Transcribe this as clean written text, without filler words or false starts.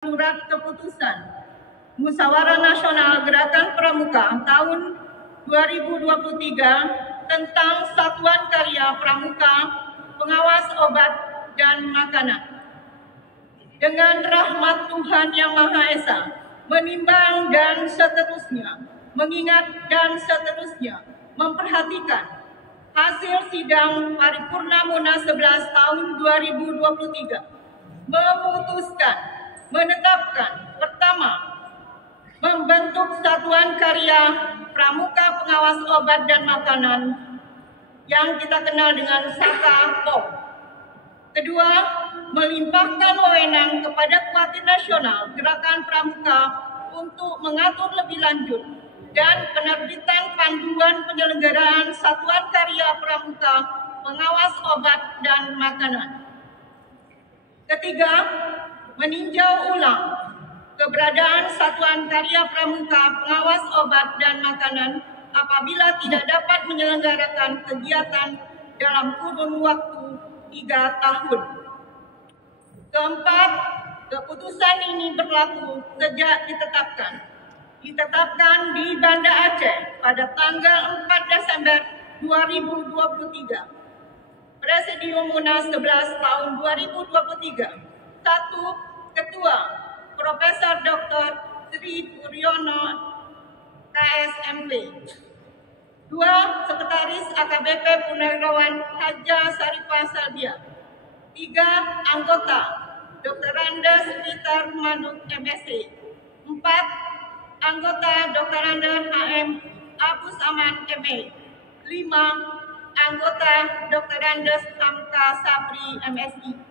Surat Keputusan Musyawarah Nasional Gerakan Pramuka tahun 2023 tentang Satuan Karya Pramuka Pengawas Obat dan Makanan. Dengan rahmat Tuhan Yang Maha Esa, menimbang dan seterusnya, mengingat dan seterusnya, memperhatikan hasil sidang paripurna Munas 11 tahun 2023, memutuskan menetapkan pertama, membentuk Satuan Karya Pramuka Pengawas Obat dan Makanan yang kita kenal dengan SAKA-POM. Kedua, melimpahkan wewenang kepada Kuatir Nasional Gerakan Pramuka untuk mengatur lebih lanjut dan penerbitan panduan penyelenggaraan Satuan Karya Pramuka Pengawas Obat dan Makanan. Ketiga, meninjau ulang keberadaan Satuan Karya Pramuka Pengawas Obat dan Makanan apabila tidak dapat menyelenggarakan kegiatan dalam kurun waktu 3 tahun. Keempat, keputusan ini berlaku sejak ditetapkan di Banda Aceh pada tanggal 4 Desember 2023. Presidium Munas 11 tahun 2023. 1. Ketua Profesor Dr. Sri Puryono KSMP. 2. Sekretaris AKBP Purnawirawan Haja Sarifah Salbia. 3. Anggota Dr. Andes Peter Manuk MSc. 4. Anggota Dr. Andes HM Abus Aman MA. 5. Anggota Dr. Andes Hamka Sabri MSI.